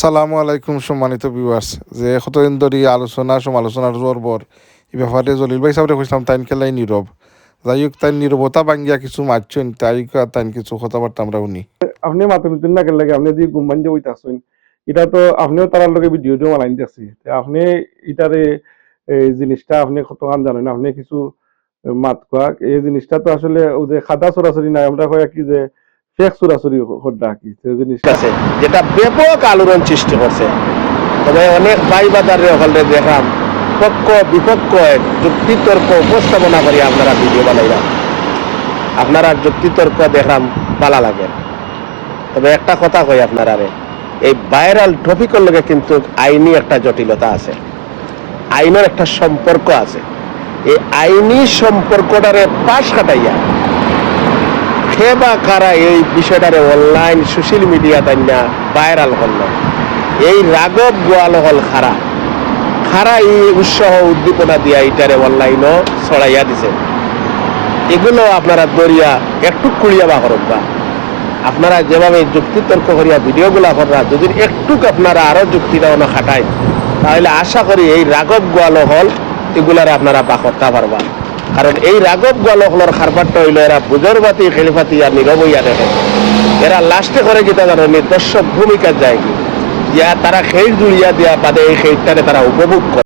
সালামু আলাইকুম সম্মানিত ভিউয়ার্স। যে কতদিন ধরে সমালোচনার জোরবর এই ব্যাপারে জলিল ভাই সাহেবরে কইছিলাম তাইন খেলাই নীরব। যাই হোক তাই নীরবতা ভাঙ্গিয়া কিছু মারছেন তাই তাইন কিছু কথাবার্তা আমরা শুনি। আপনি মাথা নতুন না কেন লাগে আপনি যদি গুম্বান যে বইতে আসছেন এটা তো আপনিও তার লগে ভিডিও বানাই দিয়েছি আপনি এটারে এই জিনিসটা আপনি কতক্ষণ জানেন আপনি কিছু মাত কোয়া এই জিনিসটা তো আসলে ওই যে খাদা চোরাচুরি নাই আমরা কয় কি যে ফেক চোরাচুরি হড্ডা কি সেই জিনিসটা আছে যেটা ব্যাপক আলোড়ন সৃষ্টি করছে। তবে অনেক ভাই বাজারে হলে দেখলাম পক্ষ বিপক্ষ যুক্তিতর্ক উপস্থাপনা করি আপনারা ভিডিও বানাইলাম, আপনারা যুক্তিতর্ক দেখলাম ভালো লাগে। তবে একটা কথা কই আপনারা, এই ভাইরাল টপিকের লগে কিন্তু আইনি একটা জটিলতা আছে, আইনের একটা সম্পর্ক আছে। এই আইনি সম্পর্কটারে পাশ কাটাইয়া কে বা কারা এই বিষয়টারে অনলাইন সোশ্যাল মিডিয়া তাইনা ভাইরাল করল, এই রাগব গোয়াল হল খারা এই উৎসাহ উদ্দীপনা দিয়া এটারে অনলাইনও ছড়াইয়া দিছে। এগুলো আপনারা দরিয়া একটু কুড়িয়া বা করব বা আপনারা যেভাবে যুক্তিতর্ক করিয়া ভিডিওগুলা করা যদি একটু আপনারা আরো যুক্তিটা খাটায় তাহলে আশা করি এই রাগব গোয়াল হল এগুলারে আপনারা বা করতে পারবা। কারণ এই রাগব গোয়ালকলর খারবারটা হইল এরা বুজর বাতি খেলিফাতি আর নীরব হইয়া দেখে, এরা লাস্টে করে যেটা জানো দর্শক ভূমিকা যায় কি ইয়া তারা খেল জুড়িয়া দেওয়া বাদে এই খেলটারে তারা উপভোগ করে।